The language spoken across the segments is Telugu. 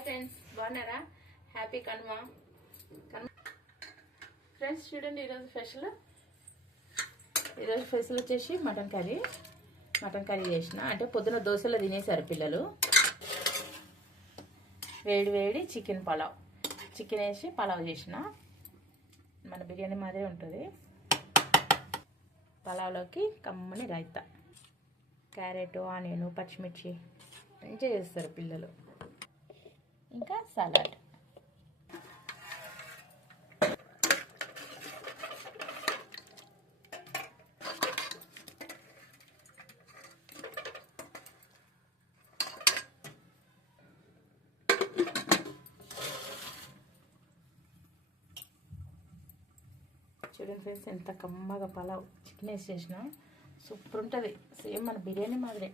హాయ్ ఫ్రెండ్స్, బాగున్నారా? హ్యాపీ కనుమ. ఫ్రెండ్స్ చూడండి, ఈరోజు స్పెషల్ వచ్చేసి మటన్ కర్రీ చేసిన. అంటే పొద్దున దోశలో తినేసారు పిల్లలు. వేడి చికెన్ వేసి పలావ్ చేసిన. మన బిర్యానీ మాదిరి ఉంటుంది. పలావ్లోకి కమ్మని రైతా, క్యారెట్, ఆనియన్, పచ్చిమిర్చి మంచిగా చేస్తారు పిల్లలు. ఇంకా సలాడ్. చూడండి ఫ్రెండ్స్, ఎంత కమ్మగా పలావ్ చికెన్ వేసి చేసిన సూపర్ ఉంటుంది. సేమ్ మన బిర్యానీ మాదిరే.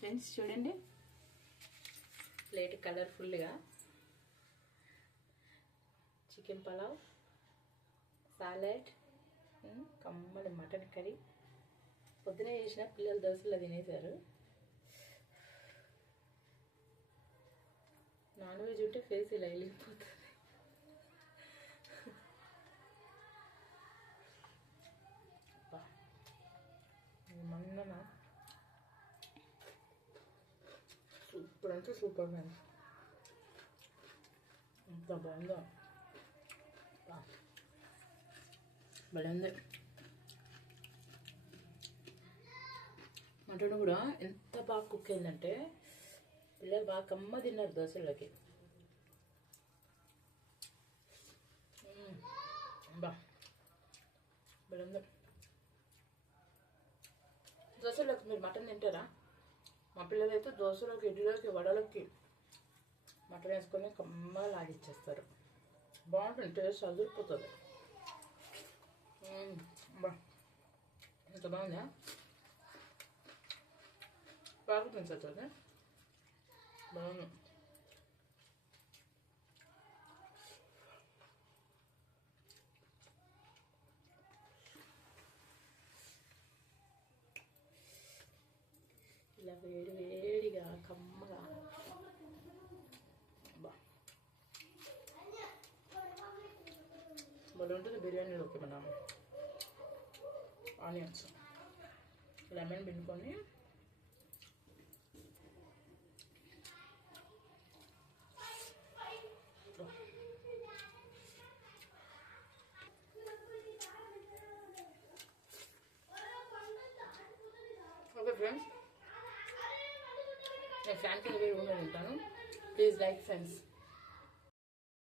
ఫ్రెండ్స్ చూడండి, ప్లేట్ కలర్ఫుల్గా చికెన్ పలావ్, సాలెడ్, కమ్మడి మటన్ కర్రీ. పొద్దునే చేసిన పిల్లలు దోశలో తినేశారు. నాన్ వెజ్ ఉంటే ఫేస్ ఇలా వెళ్ళిపోతుంది. మొన్న సూపర్ అంటే సూపర్ ఫ్రెండ్స్, ఎంత బాగుందో. బాగుంది. మటన్ కూడా ఎంత బాగా కుక్ అయిందంటే పిల్లలు బాగా కమ్మ తిన్నారు దోశలోకి. బాగుంది. దోశలోకి మీరు మటన్ తింటారా? మా పిల్లలైతే దోశలోకి, ఇడ్లీలోకి, వడలోకి మటన్ వేసుకొని కమ్మ లాగిచ్చేస్తారు. బాగుంటుంది, టేస్ట్ అదిరిపోతుంది. ఎంత బాగుందా? బాగా తింటుంది. బాగుంది. ఇలా వేడిగా కమ్మగా భలే ఉంటుంది. బిర్యానీలోకి మనం ఆనియన్స్, లెమన్ పిండుకొని ఓకే ఫ్రెండ్స్, నేను ఫ్యాన్ కింద వేడి ఉంటాను. Please like friends.